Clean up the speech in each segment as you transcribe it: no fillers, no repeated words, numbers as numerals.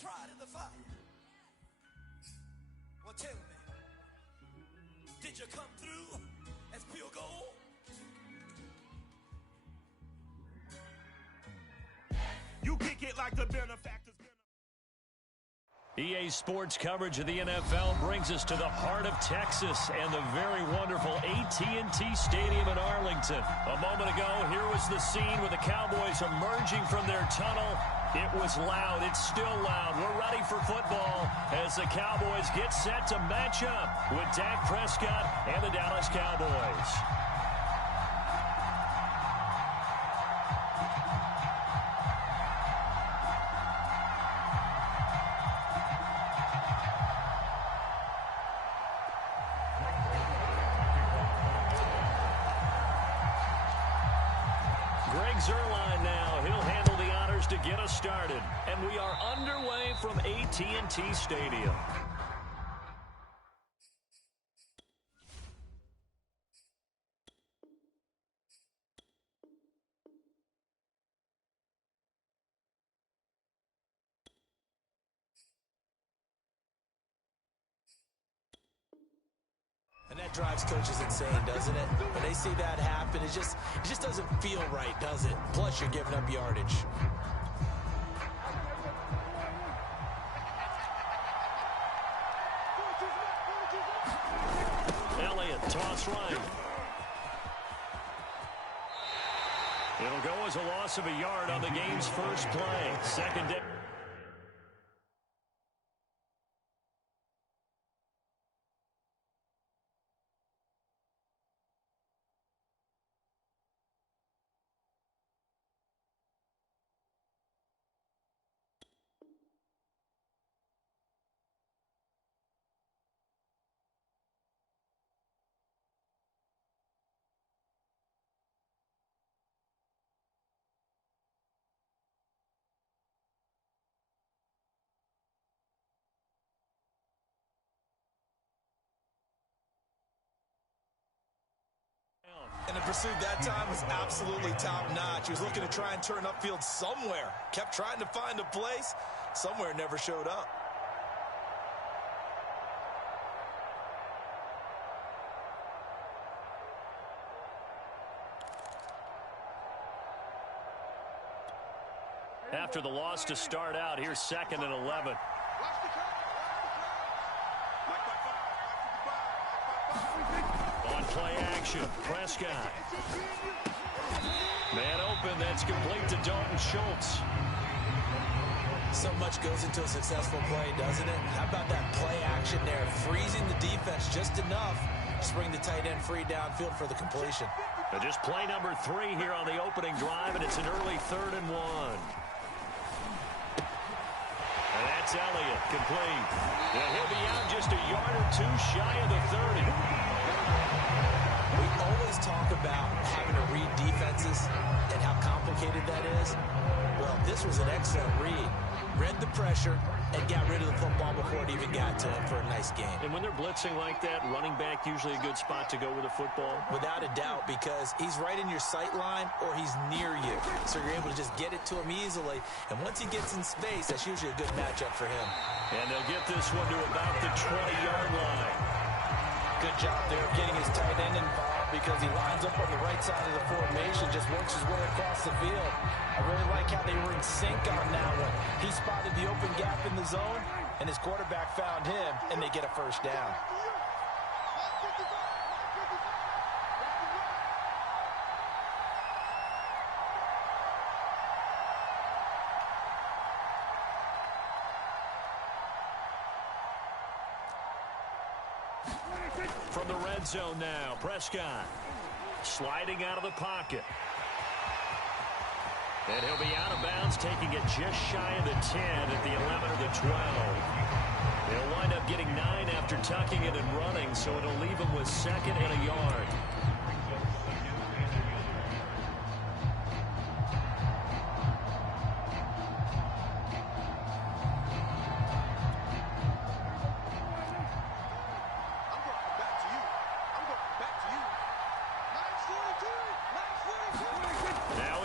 tried in the fire. Well, tell me, did you come through as pure gold? You kick it like the benefactors. EA Sports coverage of the NFL brings us to the heart of Texas and the very wonderful AT&T Stadium in Arlington. A moment ago, here was the scene with the Cowboys emerging from their tunnel. It was loud. It's still loud. We're ready for football as the Cowboys get set to match up with Dak Prescott and the Dallas Cowboys. Zerline now. He'll handle the honors to get us started. And we are underway from AT&T Stadium. And that drives coaches insane, doesn't it? When they see that happen, it just doesn't feel right, does it? Plus, you're giving up yardage. Elliott, toss right. It'll go as a loss of a yard on the game's first play. Second down. And the pursuit that time was absolutely top-notch. He was looking to try and turn upfield somewhere. Kept trying to find a place. Somewhere never showed up. After the loss to start out, here's 2nd and 11. On play action, Prescott. Man open, that's complete to Dalton Schultz. So much goes into a successful play, doesn't it? How about that play action there? Freezing the defense just enough to bring the tight end free downfield for the completion. Just play number 3 here on the opening drive, and it's an early 3rd and 1. And that's Elliott, complete. Now he'll be out just a yard or 2 shy of the 30. We always talk about having to read defenses and how complicated that is. Well, this was an excellent read. Read the pressure and got rid of the football before it even got to him for a nice game. And when they're blitzing like that, running back usually a good spot to go with the football? Without a doubt, because he's right in your sight line or he's near you. So you're able to just get it to him easily. And once he gets in space, that's usually a good matchup for him. And they'll get this one to about the 20-yard line. Good job there of getting his tight end involved because he lines up on the right side of the formation, just works his way across the field. I really like how they were in sync on that one. He spotted the open gap in the zone, and his quarterback found him, and they get a first down. From the red zone now, Prescott sliding out of the pocket. And he'll be out of bounds, taking it just shy of the 10 at the 11 or the 12. They'll wind up getting 9 after tucking it and running, so it'll leave him with 2nd and a yard.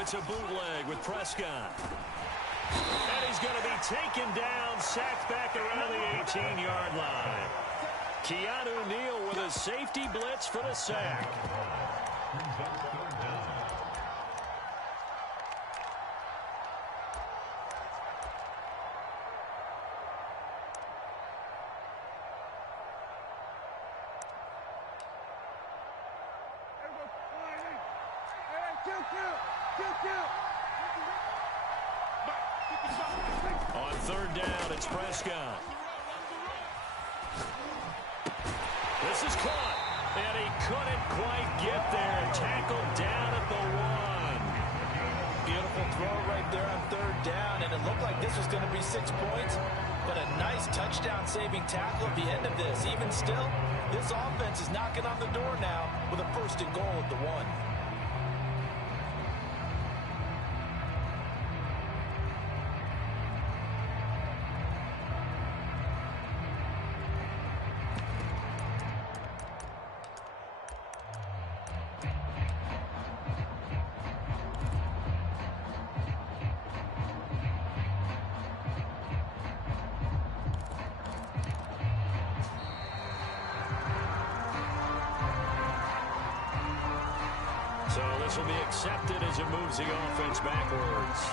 It's a bootleg with Prescott. And he's going to be taken down, sacked back around the 18-yard line. Keanu Neal with a safety blitz for the sack. On third down, it's Prescott. This is caught, and he couldn't quite get there. Tackled down at the 1. Beautiful throw right there on third down, and it looked like this was going to be 6 points, but a nice touchdown-saving tackle at the end of this. Even still, this offense is knocking on the door now with a first and goal at the 1. So this will be accepted as it moves the offense backwards.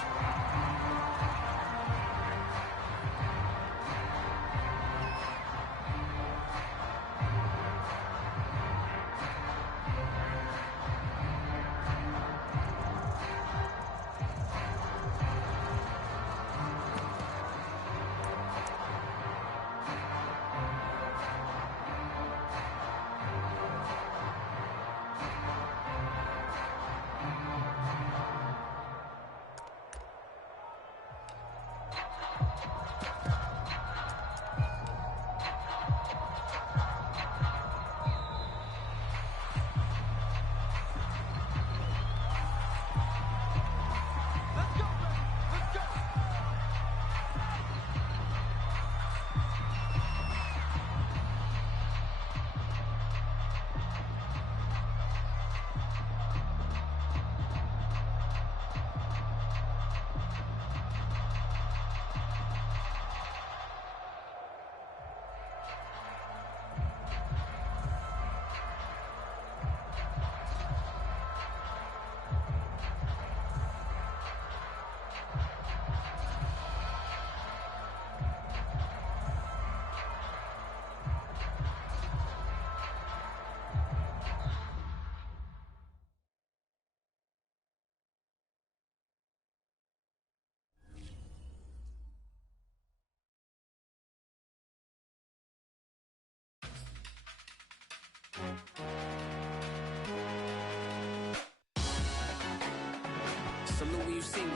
Salute when you see me.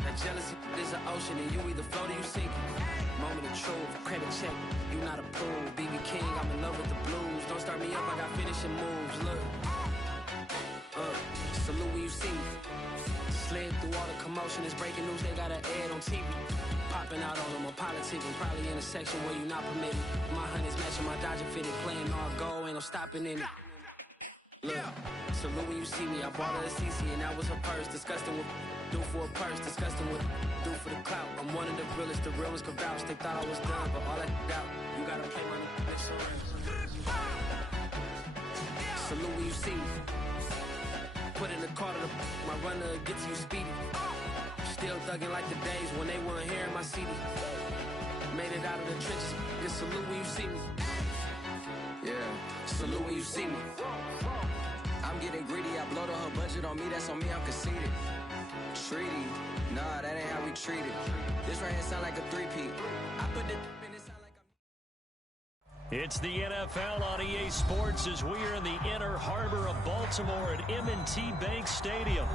That jealousy is an ocean, and you either float or you sink. Moment of truth, credit check. You not a fool. BB King, I'm in love with the blues. Don't start me up, I got finishing moves. Look. Salute when you see me. Slid through all the commotion, it's breaking news, they got an ad on TV. Popping out on them, I'm politicking, probably in a section where you not permitted. My honey's matching my Dodger fitted, playing all go, ain't no stopping in it. Look, salute when you see me, I bought her a CC and that was her purse. Disgusting with do for a purse, disgusting with do for the clout. I'm one of the realest, the realest could vouch. They thought I was done, but all I doubt, you gotta play my next song. Salute when you see me. Put in the car to my runner gets you speedy. Still thugging like the days when they weren't here in my CD. Made it out of the trenches. Just salute when you see me. Yeah, salute when you see me. I'm getting greedy, I blow the whole budget on me, that's on me, I'm conceited. Treaty, nah, that ain't how we treat it. This right here sound like a three-peat. I put it in, it sound like I'm... It's the NFL on EA Sports as we are in the inner harbor of Baltimore at M&T Bank Stadium.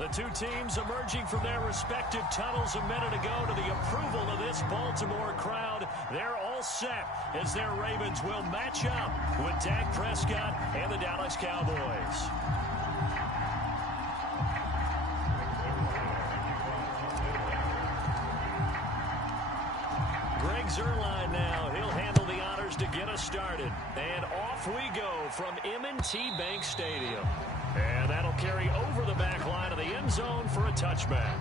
The two teams emerging from their respective tunnels a minute ago to the approval of this Baltimore crowd. They're all set as their Ravens will match up with Dak Prescott and the Dallas Cowboys. Greg Zuerlein now. He'll handle the honors to get us started. And off we go from M&T Bank Stadium. And that'll carry over the back line of the end zone for a touchback.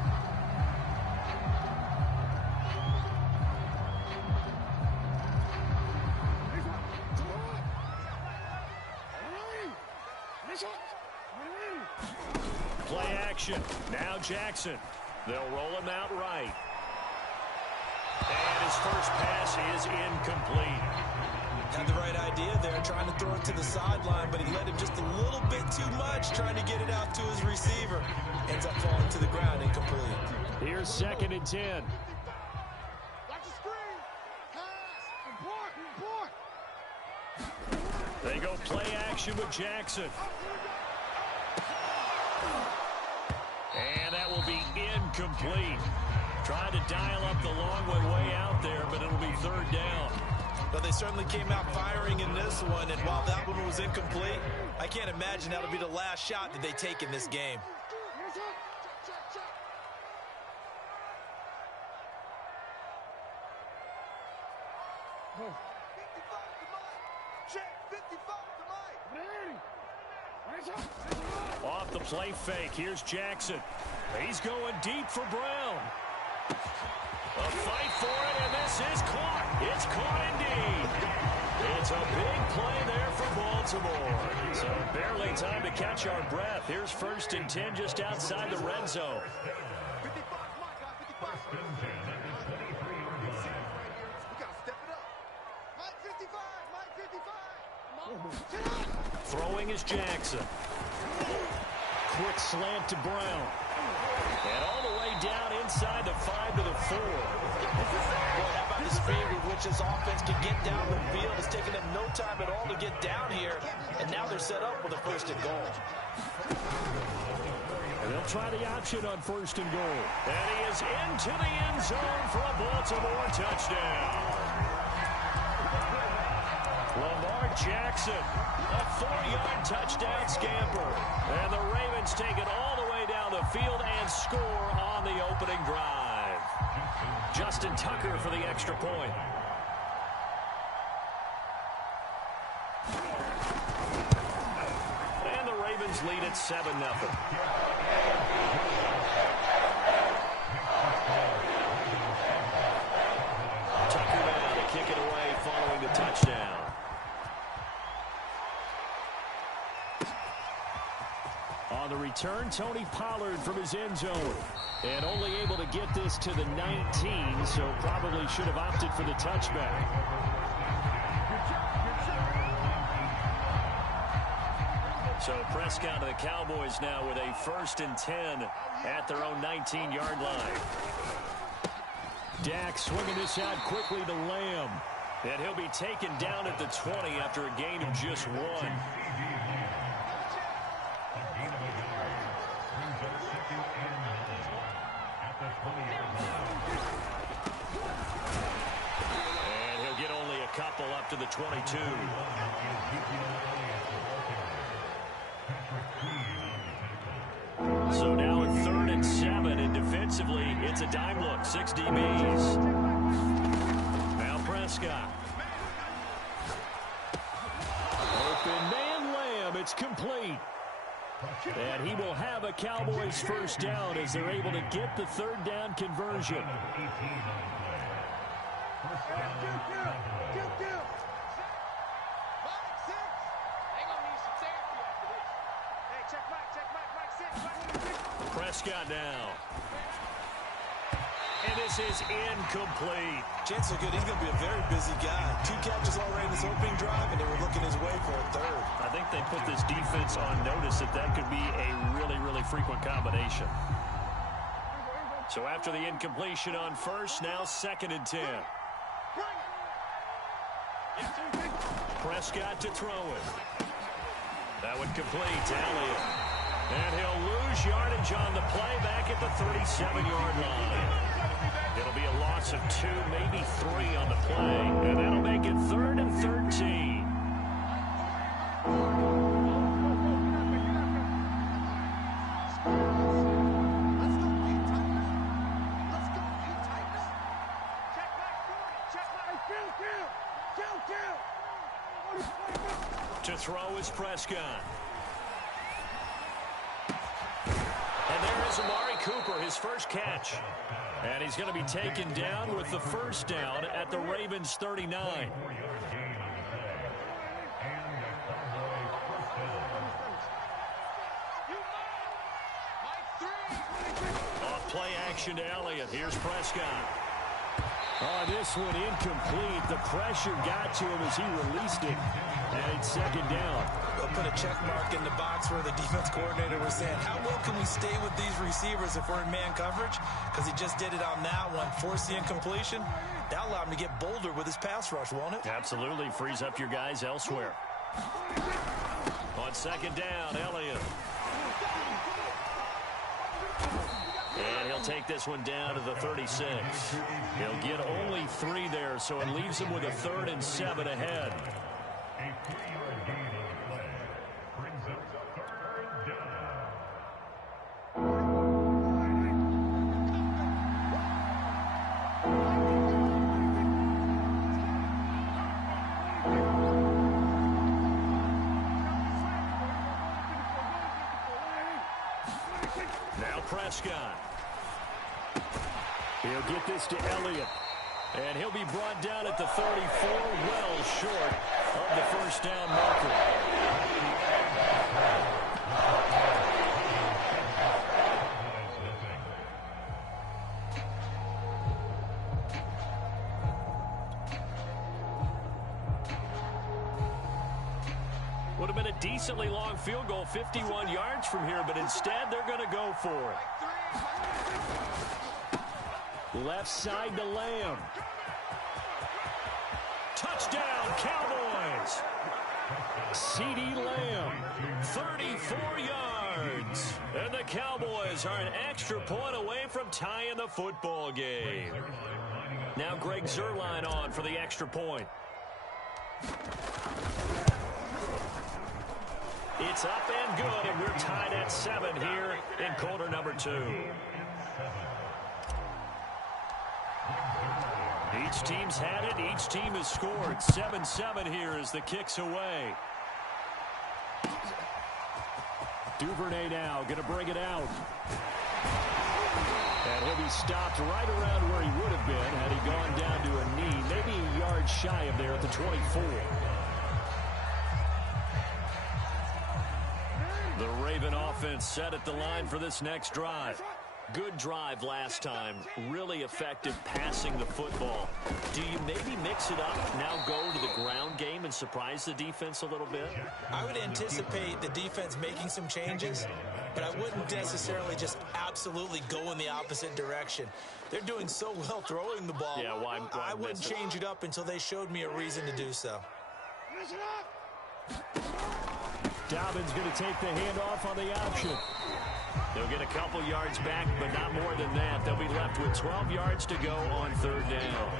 action. Now Jackson. They'll roll him out right. And his first pass is incomplete. Had the right idea there, trying to throw it to the sideline, but he let him just a little bit too much, trying to get it out to his receiver. Ends up falling to the ground, incomplete. Here's 2nd and 10. They go play action with Jackson. And that will be incomplete. Tried to dial up the long one way out there, but it'll be 3rd down. But they certainly came out firing in this one, and while that one was incomplete, I can't imagine that'll be the last shot that they take in this game. Off the play fake, here's Jackson. He's going deep for Brown. A fight for it, and this is caught. It's caught indeed. It's a big play there for Baltimore. So barely time to catch our breath. Here's 1st and 10 just outside the red zone. Throwing is Jackson. Quick slant to Brown. And all the way down inside the 5 to the 4. Boy, how about the speed with which this offense can get down the field? It's taken them no time at all to get down here, and now they're set up with a 1st and goal. And they'll try the option on 1st and goal. And he is into the end zone for a Baltimore touchdown. Lamar Jackson, a 4-yard touchdown scamper. And the Ravens take it all the way down the field and score on the opening drive. Justin Tucker for the extra point. And the Ravens lead at 7-0. Tucker now to kick it away following the touchdown. On the return, Tony Pollard from his end zone. And only able to get this to the 19, so probably should have opted for the touchback. So Prescott to the Cowboys now with a 1st and 10 at their own 19-yard line. Dak swinging this out quickly to Lamb. And he'll be taken down at the 20 after a gain of just 1. And he'll get only a couple up to the 22. So now at 3rd and 7, and defensively, it's a dime look, 6 DBs. Now Prescott. Open man Lamb, it's complete. And he will have a Cowboys 1st down as they're able to get the 3rd down conversion. Prescott now. And this is incomplete. Chances are good he's going to be a very busy guy. 2 catches already in this opening drive, and they were looking his way for a 3rd. I think they put this defense on notice that could be a really, really frequent combination. So after the incompletion on 1st, now 2nd and 10. Prescott to throw it. That one complete to Elliott. And he'll lose yardage on the play back at the 37-yard line. It'll be a loss of 2, maybe 3 on the play. And that'll make it 3rd and 13. To throw is Prescott. And there is Amari Cooper, his first catch. And he's going to be taken down with the 1st down at the Ravens 39. Play action to Elliott. Here's Prescott. Oh, this one incomplete. The pressure got to him as he released it. And it's second down. We'll put a check mark in the box where the defense coordinator was saying, how well can we stay with these receivers if we're in man coverage? Because he just did it on that one. Force the incompletion. That allowed him to get bolder with his pass rush, won't it? Absolutely. Frees up your guys elsewhere. On second down, Elliott. And he'll take this one down to the 36. He'll get only 3 there, so it leaves him with a 3rd and 7 ahead. A 3-yard gain on the play brings up 3rd down. Now Prescott. He'll get this to Elliott. And he'll be brought down at the 34, well short of the first down marker. Would have been a decently long field goal, 51 yards from here, but instead they're going to go for it. Left side to Lamb. Touchdown, Cowboys. CeeDee Lamb, 34 yards. And the Cowboys are an extra point away from tying the football game. Now Greg Zuerlein on for the extra point. It's up and good, and we're tied at 7 here in quarter number 2. Each team's had it. Each team has scored. 7-7 here as the kick's away. Duvernay now going to bring it out. And he'll be stopped right around where he would have been had he gone down to a knee. Maybe a yard shy of there at the 24. The Raven offense set at the line for this next drive. Good drive last time. Really effective passing the football. Do you maybe mix it up, now go to the ground game and surprise the defense a little bit? I would anticipate the defense making some changes, but I wouldn't necessarily just absolutely go in the opposite direction. They're doing so well throwing the ball. Yeah, why I wouldn't change it up until they showed me a reason to do so. Dobbins going to take the handoff on the option. They'll get a couple yards back, but not more than that. They'll be left with 12 yards to go on 3rd down.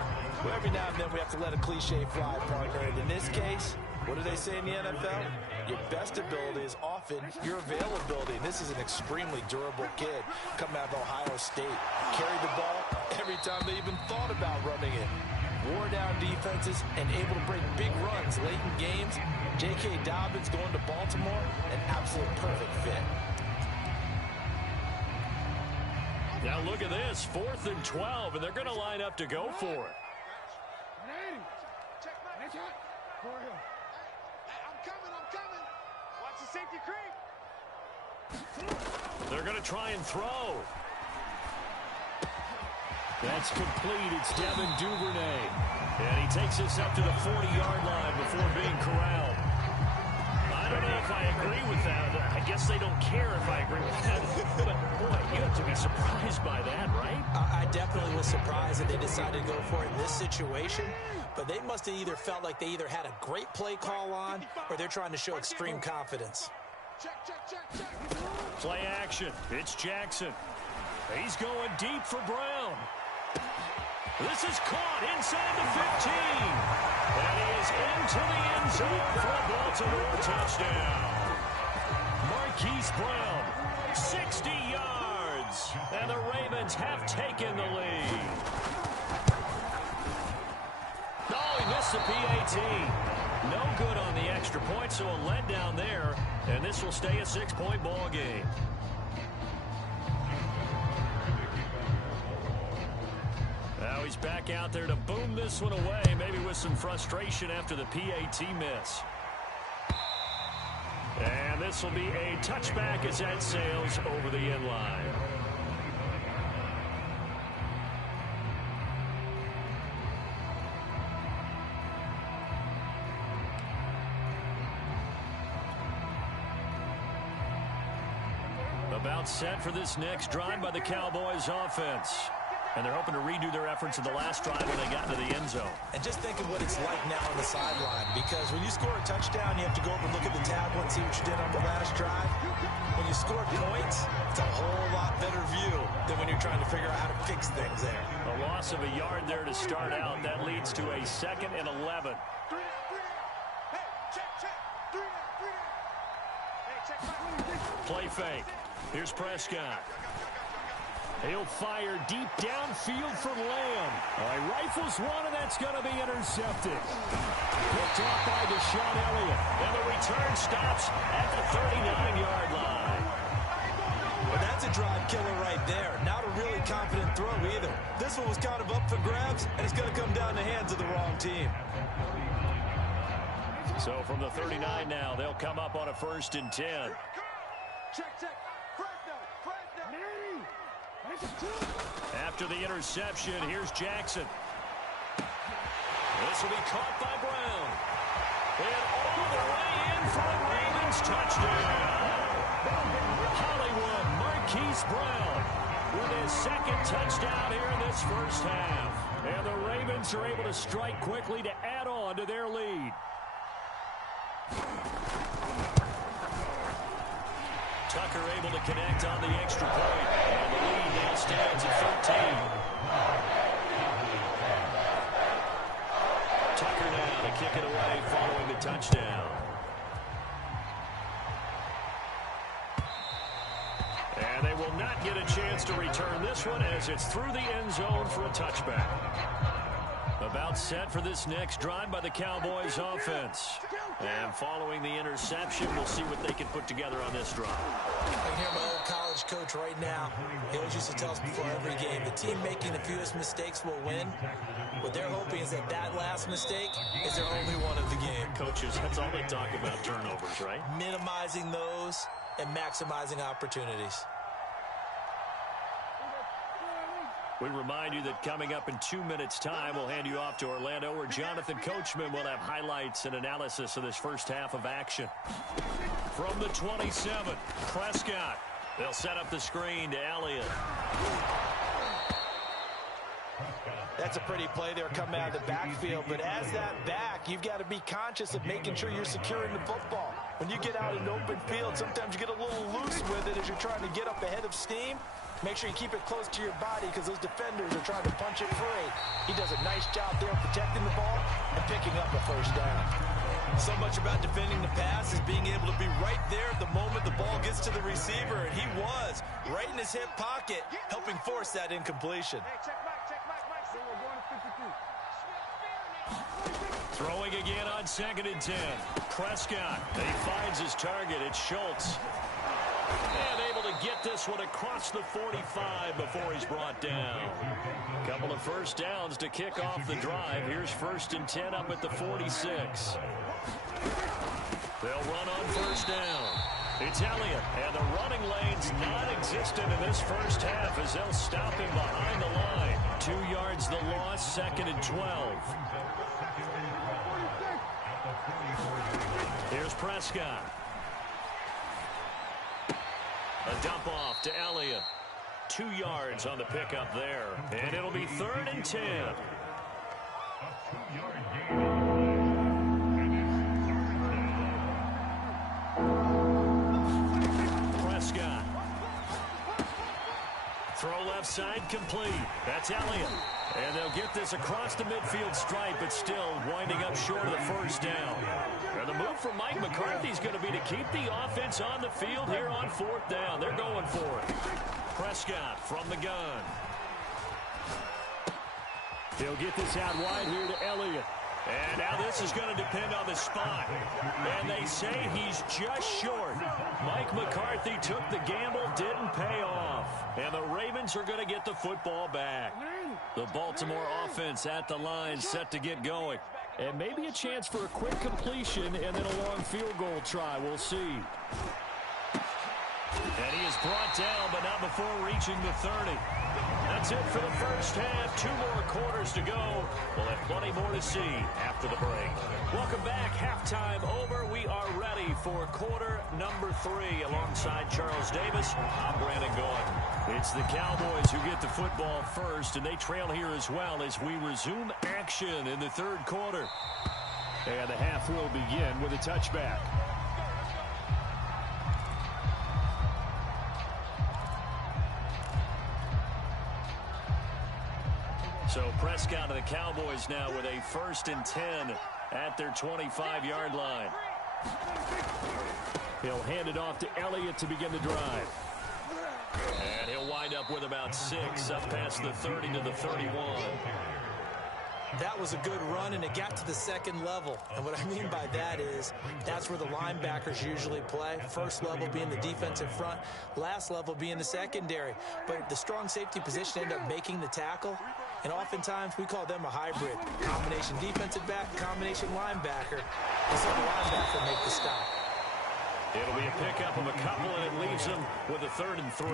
Well, every now and then we have to let a cliche fly, partner. And in this case, what do they say in the NFL? Your best ability is often your availability. And this is an extremely durable kid coming out of Ohio State. Carried the ball every time they even thought about running it. Wore down defenses and able to break big runs late in games. J.K. Dobbins going to Baltimore, an absolute perfect fit. Now look at this, 4th and 12, and they're going to line up to go for it. I'm coming. Watch the safety creep. They're going to try and throw. That's complete. It's Devin Duvernay. And he takes this up to the 40-yard line before being corralled. I don't know if I agree with that. I guess they don't care if I agree with that. But, boy, you have to be surprised by that, right? I definitely was surprised that they decided to go for it in this situation. But they must have either felt like they either had a great play call on or they're trying to show extreme confidence. Play action. It's Jackson. He's going deep for Brown. This is caught inside the 15. And he is into the end zone for a Baltimore touchdown. Marquise Brown, 60 yards. And the Ravens have taken the lead. Oh, he missed the PAT. No good on the extra point, so a letdown there. And this will stay a 6-point ball game. Now he's back out there to boom this one away, maybe with some frustration after the PAT miss. And this will be a touchback as that sails over the end line. About set for this next drive by the Cowboys offense. And they're hoping to redo their efforts in the last drive when they got into the end zone. And just think of what it's like now on the sideline, because when you score a touchdown, you have to go over and look at the tablet and see what you did on the last drive. When you score points, it's a whole lot better view than when you're trying to figure out how to fix things there. A loss of a yard there to start out. That leads to a 2nd and 11. Play fake. Here's Prescott. He'll fire deep downfield from Lamb. Rifles one, and that's going to be intercepted. Picked off by Deshaun Elliott. And the return stops at the 39-yard line. Well, that's a drive killer right there. Not a really confident throw either. This one was kind of up for grabs, and it's going to come down the hands of the wrong team. So from the 39 now, they'll come up on a 1st and 10. Check. After the interception, here's Jackson. This will be caught by Brown. And all the way in for a Ravens touchdown. Hollywood Marquise Brown with his 2nd touchdown here in this first half. And the Ravens are able to strike quickly to add on to their lead. Tucker able to connect on the extra point. And the lead now stands at 13. Tucker now to kick it away following the touchdown. And they will not get a chance to return this one as it's through the end zone for a touchback. About set for this next drive by the Cowboys offense. And following the interception, we'll see what they can put together on this drive. I can hear my old college coach right now. He always used to tell us before every game, the team making the fewest mistakes will win. What they're hoping is that that last mistake is their only one of the game. Coaches, that's all they talk about, turnovers, right? Minimizing those and maximizing opportunities. We remind you that coming up in 2 minutes' time, we'll hand you off to Orlando, where Jonathan Coachman will have highlights and analysis of this first half of action. From the 27, Prescott. They'll set up the screen to Elliott. That's a pretty play there coming out of the backfield, but as that back, you've got to be conscious of making sure you're securing the football. When you get out in open field, sometimes you get a little loose with it as you're trying to get up ahead of steam. Make sure you keep it close to your body because those defenders are trying to punch it free. He does a nice job there protecting the ball and picking up a first down. So much about defending the pass is being able to be right there at the moment the ball gets to the receiver, and he was right in his hip pocket, helping force that incompletion. Throwing again on 2nd and 10. Prescott. He finds his target. It's Schultz. And able to get this one across the 45 before he's brought down. Couple of first downs to kick off the drive. Here's 1st and 10 up at the 46. They'll run on 1st down. It's Elliott, and the running lane's non-existent in this first half as they'll stop him behind the line. 2 yards the loss, 2nd and 12. Here's Prescott. A dump off to Elliott. 2 yards on the pickup there. And it'll be 3rd and 10. Prescott. Throw left side complete. That's Elliott. And they'll get this across the midfield stripe, but still winding up short of the first down. And the move from Mike McCarthy is going to be to keep the offense on the field here on 4th down. They're going for it. Prescott from the gun. He'll get this out wide here to Elliott. And now this is going to depend on the spot. And they say he's just short. Mike McCarthy took the gamble, didn't pay off. And the Ravens are going to get the football back. The Baltimore offense at the line, set to get going. And maybe a chance for a quick completion and then a long field goal try. We'll see. And he is brought down, but not before reaching the 30. That's it for the first half. 2 more quarters to go. We'll have plenty more to see after the break. Welcome back. Halftime over. We are ready for quarter number 3. Alongside Charles Davis, I'm Brandon Gordon. It's the Cowboys who get the football first, and they trail here as well as we resume action in the third quarter. And the half will begin with a touchback. So Prescott of the Cowboys now with a 1st and 10 at their 25-yard line. He'll hand it off to Elliott to begin the drive. And he'll wind up with about 6 up past the 30 to the 31. That was a good run, and it got to the second level. And what I mean by that is that's where the linebackers usually play. First level being the defensive front, last level being the secondary. But the strong safety position ended up making the tackle. And oftentimes we call them a hybrid. Combination defensive back, combination linebacker. And so the linebacker make the stop. It'll be a pickup of a couple, and it leaves them with a 3rd and 3.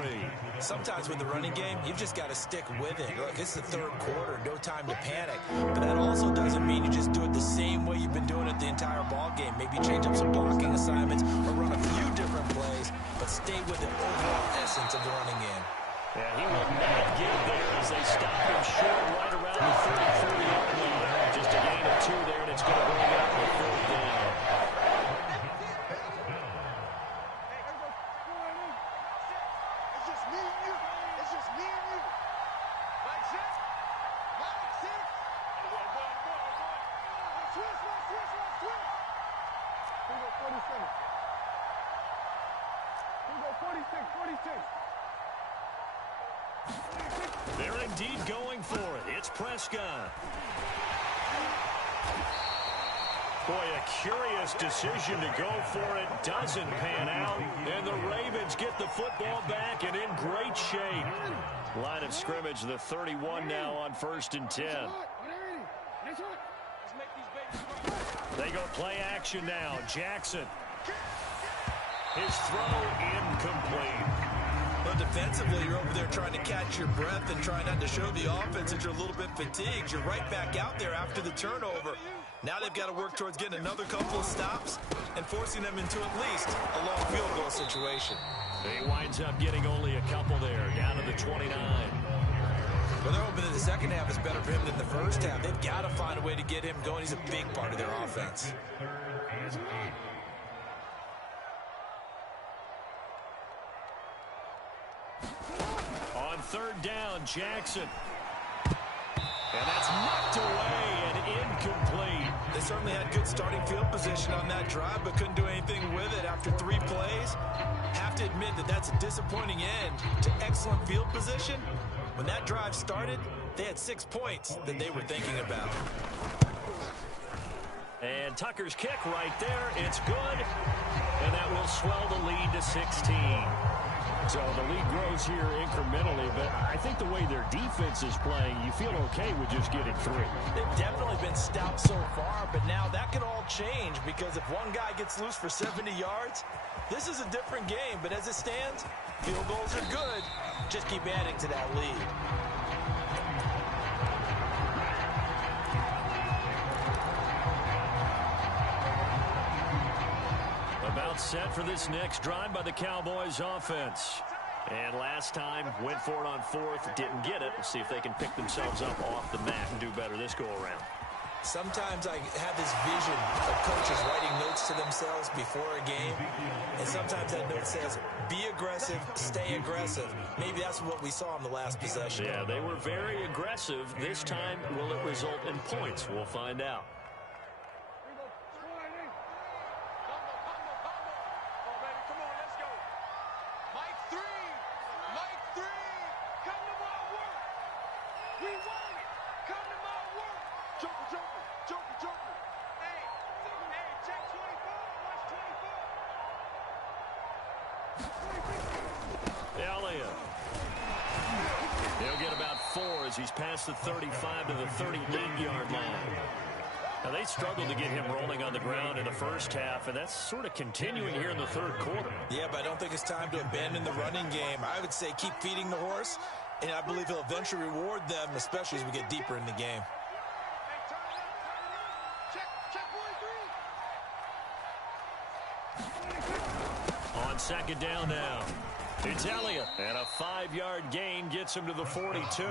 Sometimes with the running game, you've just got to stick with it. Look, it's the third quarter, no time to panic. But that also doesn't mean you just do it the same way you've been doing it the entire ball game. Maybe change up some blocking assignments or run a few different plays, but stay with the overall essence of the running game. Yeah, he will not get there as they stop him short right around the 30-40-yard line. Just a gain of 2 there, and it's going to bring up the 4th down. They're indeed going for it. It's Prescott. Boy, a curious decision to go for it. Doesn't pan out. And the Ravens get the football back and in great shape. Line of scrimmage, the 31 now on 1st and 10. They go play action now. Jackson. His throw incomplete. Well, defensively, you're over there trying to catch your breath and trying not to show the offense that you're a little bit fatigued. You're right back out there after the turnover. Now they've got to work towards getting another couple of stops and forcing them into at least a long field goal situation. He winds up getting only a couple there, down to the 29. Well, they're hoping that the second half is better for him than the first half. They've got to find a way to get him going. He's a big part of their offense. On 3rd down, Jackson. And that's knocked away and incomplete. They certainly had good starting field position on that drive, but couldn't do anything with it after 3 plays. Have to admit that that's a disappointing end to excellent field position. When that drive started, they had 6 points that they were thinking about. And Tucker's kick right there. It's good. And that will swell the lead to 16. So the lead grows here incrementally, but I think the way their defense is playing, you feel okay with just getting 3. They've definitely been stout so far, but now that could all change because if one guy gets loose for 70 yards, this is a different game. But as it stands, field goals are good. Just keep adding to that lead. About set for this next drive by the Cowboys offense. And last time, went for it on 4th, didn't get it. We'll see if they can pick themselves up off the mat and do better this go-around. Sometimes I have this vision of coaches writing notes to themselves before a game, and sometimes that note says, be aggressive, stay aggressive. Maybe that's what we saw in the last possession. Yeah, they were very aggressive. This time, will it result in points? We'll find out. Elliott. He'll get about 4 as he's past the 35 to the 38-yard line. Now, they struggled to get him rolling on the ground in the first half, and that's sort of continuing here in the third quarter. Yeah, but I don't think it's time to abandon the running game. I would say keep feeding the horse, and I believe he'll eventually reward them, especially as we get deeper in the game. on second down now. It's Elliott, and a 5-yard gain gets him to the 42.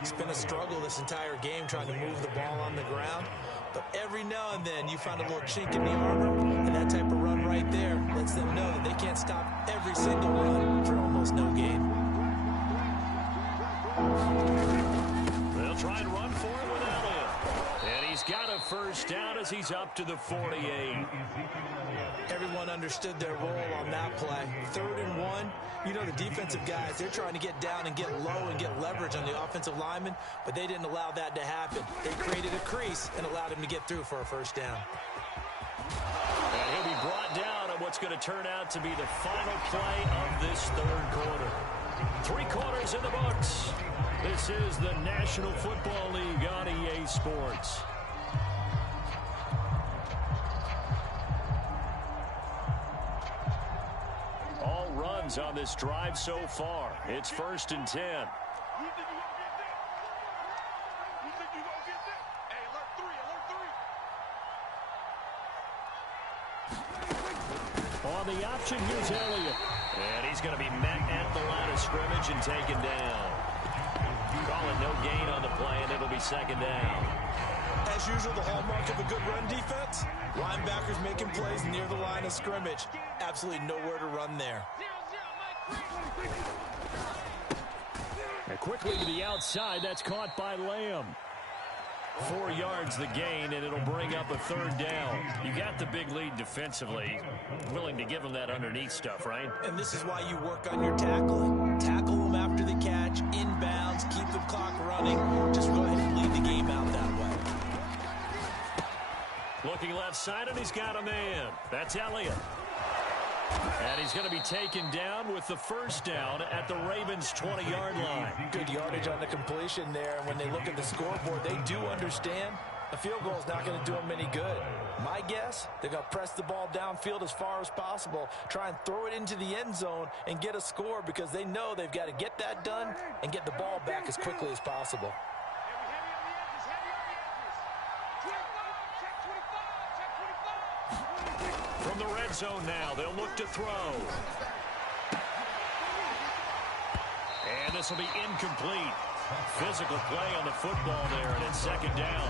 It's been a struggle this entire game trying to move the ball on the ground. But every now and then you find a little chink in the armor, and that type of run right there lets them know that they can't stop every single run for almost no gain. They'll try and run for it with Elliott. And he's got a first down as he's up to the 48. Everyone understood their role on that play. 3rd and 1. You know the defensive guys, they're trying to get down and get low and get leverage on the offensive lineman, but they didn't allow that to happen. They created a crease and allowed him to get through for a first down. And he'll be brought down on what's going to turn out to be the final play of this 3rd quarter. 3 quarters in the books. This is the National Football League on EA Sports. All runs on this drive so far. It's 1st and 10. You think you gonna get that? You think you gonna get that? Hey, alert 3, alert 3. On the option, here's Elliott. And he's going to be met at the line of scrimmage and taken down. Calling no gain on the play, and it'll be 2nd down. As usual, the hallmark of a good run defense, linebackers making plays near the line of scrimmage. Absolutely nowhere to run there. And quickly to the outside, that's caught by Lamb. 4 yards the gain, and it'll bring up a 3rd down. You got the big lead defensively. Willing to give them that underneath stuff, right? And this is why you work on your tackling. Tackle them after the catch, inbounds, keep the clock running. Just go ahead and lead the game out that way. Looking left side, and he's got a man. That's Elliott. And he's going to be taken down with the first down at the Ravens' 20-yard line. Good yardage on the completion there. And when they look at the scoreboard, they do understand a field goal is not going to do them any good. My guess, they're going to press the ball downfield as far as possible, try and throw it into the end zone and get a score because they know they've got to get that done and get the ball back as quickly as possible. From the red zone now, they'll look to throw. And this will be incomplete. Physical play on the football there, and it's 2nd down.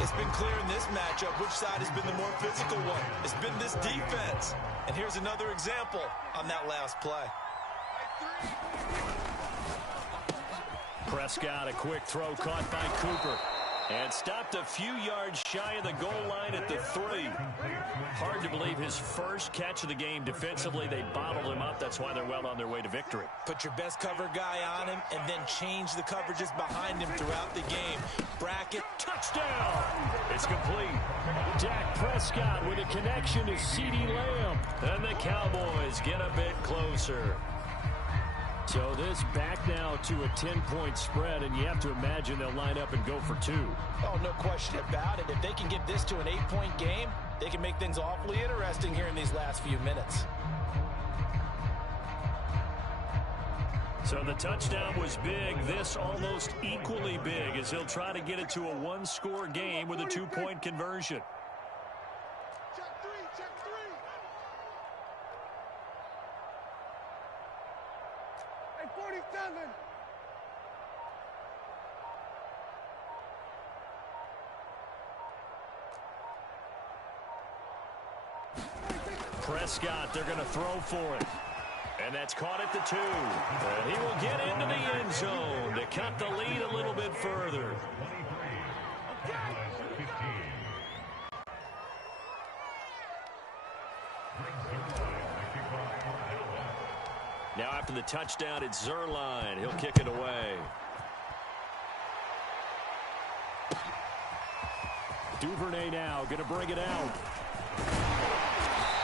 It's been clear in this matchup which side has been the more physical one. It's been this defense. And here's another example on that last play. Prescott, a quick throw caught by Cooper. And stopped a few yards shy of the goal line at the 3. Hard to believe his first catch of the game defensively. They bottled him up. That's why they're well on their way to victory. Put your best cover guy on him and then change the coverages behind him throughout the game. Bracket, touchdown! It's complete. Dak Prescott with a connection to CeeDee Lamb. And the Cowboys get a bit closer. So this back now to a 10-point spread, and you have to imagine they'll line up and go for 2. Oh, no question about it. If they can get this to an 8-point game, they can make things awfully interesting here in these last few minutes. So the touchdown was big. This almost equally big as he'll try to get it to a 1-score game with a 2-point conversion. Check 3, check 3. Hey, 47. Prescott, they're going to throw for it. And that's caught at the 2. And he will get into the end zone to cut the lead a little bit further. Now after the touchdown, it's Zerline. He'll kick it away. Duvernay now going to bring it out.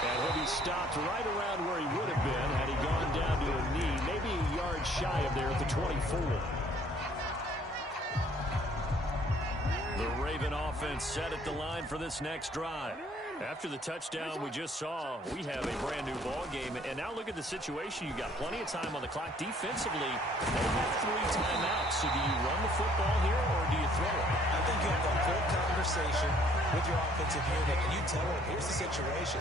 And he'll be stopped right around where he would have been had he gone down to a knee, maybe a yard shy of there at the 24. The Raven offense set at the line for this next drive. After the touchdown we just saw, we have a brand new ball game. And now look at the situation. You got plenty of time on the clock defensively. They have 3 timeouts. So do you run the football here or do you throw it? I think you have a full conversation with your offensive unit, and you tell them, here's the situation.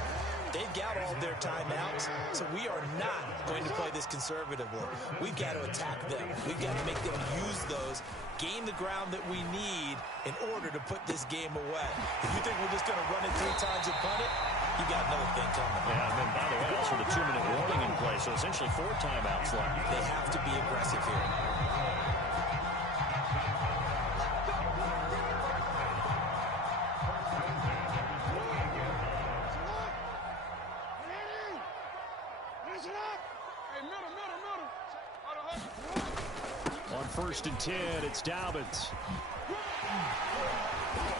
They've got all of their timeouts, so we are not going to play this conservatively. We've got to attack them. We've got to make them use those, gain the ground that we need in order to put this game away. If you think we're just going to run it 3 times and punt it, you got another thing coming. Yeah, and then, by the way, also the 2-minute warning in play, so essentially 4 timeouts left. They have to be aggressive here. On 1st and 10, it's Dobbins.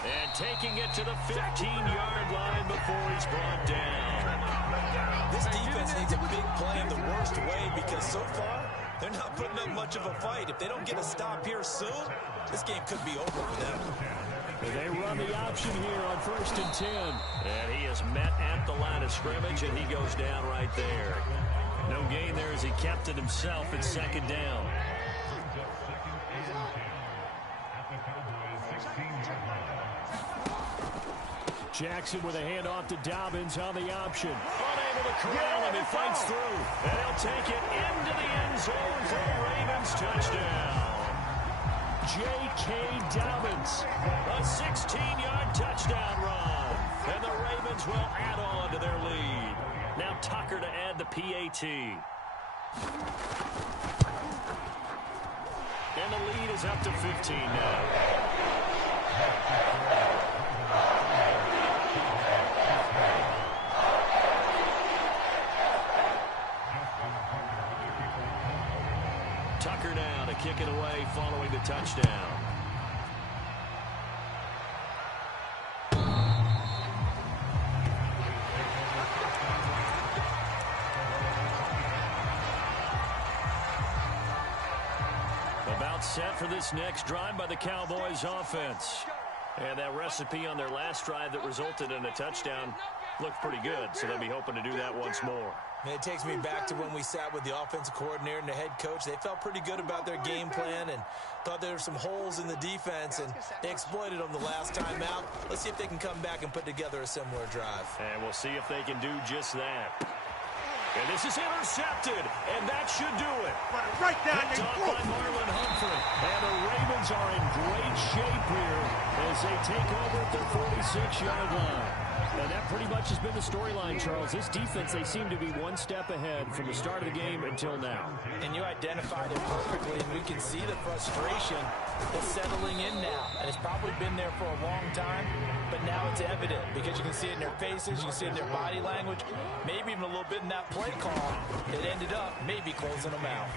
And taking it to the 15-yard line before he's brought down. This defense needs a big play in the worst way because so far, they're not putting up much of a fight. If they don't get a stop here soon, this game could be over for them. They run the option here on 1st and 10. And he is met at the line of scrimmage, and he goes down right there. No gain there as he kept it himself at 2nd down. Jackson with a handoff to Dobbins on the option. Unable to corral him. He fights through. And he'll take it into the end zone for a Ravens touchdown. J.K. Dobbins, a 16-yard touchdown run. And the Ravens will add on to their lead. Now Tucker to add the PAT. And the lead is up to 15 now. Tucker now to kick it away following the touchdown. About set for this next drive by the Cowboys offense. And that recipe on their last drive that resulted in a touchdown looked pretty good, so they'll be hoping to do that once more. And it takes me back to when we sat with the offensive coordinator and the head coach. They felt pretty good about their game plan and thought there were some holes in the defense, and they exploited them the last time out. Let's see if they can come back and put together a similar drive. And we'll see if they can do just that. And this is intercepted, and that should do it. Right down Picked off by Marlon Humphrey. And the Ravens are in great shape here as they take over at their 46-yard line. And that pretty much has been the storyline, Charles. This defense, they seem to be one step ahead from the start of the game until now. And you identified it perfectly, and we can see the frustration that's settling in now. And it's probably been there for a long time, but now it's evident because you can see it in their faces, you can see it in their body language, maybe even a little bit in that play call that ended up maybe closing them out.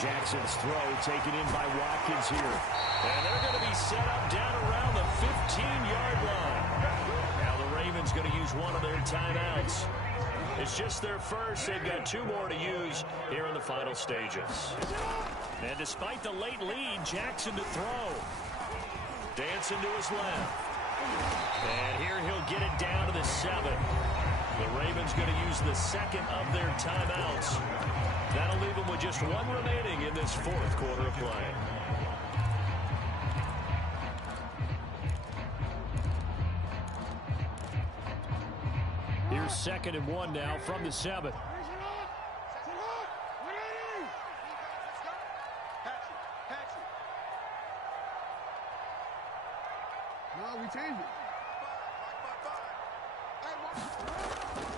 Jackson's throw taken in by Watkins here. And they're going to be set up down around the 15-yard line. Now the Ravens going to use one of their timeouts. It's just their first. They've got 2 more to use here in the final stages. And despite the late lead, Jackson to throw. Dancing to his left. And here he'll get it down to the 7. The Ravens going to use the second of their timeouts. That'll leave them with just 1 remaining in this 4th quarter of play. Here's 2nd and 1 now from the 7. No, we changed it.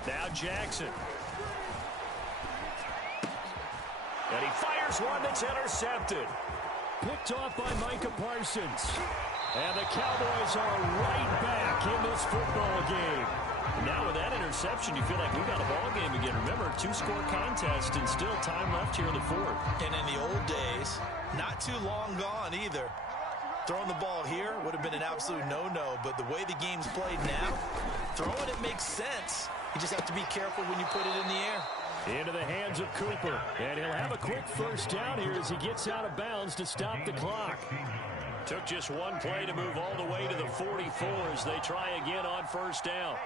Now Jackson. And he fires one that's intercepted. Picked off by Micah Parsons. And the Cowboys are right back in this football game. Now with that interception, you feel like we've got a ball game again. Remember, 2-score contest and still time left here in the 4th. And in the old days, not too long gone either. Throwing the ball here would have been an absolute no-no, but the way the game's played now, throwing it makes sense. You just have to be careful when you put it in the air. Into the hands of Cooper. And he'll have a quick first down here as he gets out of bounds to stop the clock. Took just 1 play to move all the way to the 44 as they try again on first down.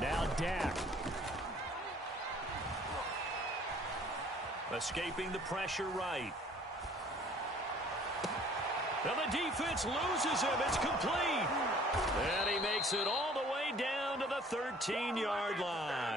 Now Dak. A Escaping the pressure right. Now the defense loses him. It's complete. And he makes it all the way down to the 13-yard line.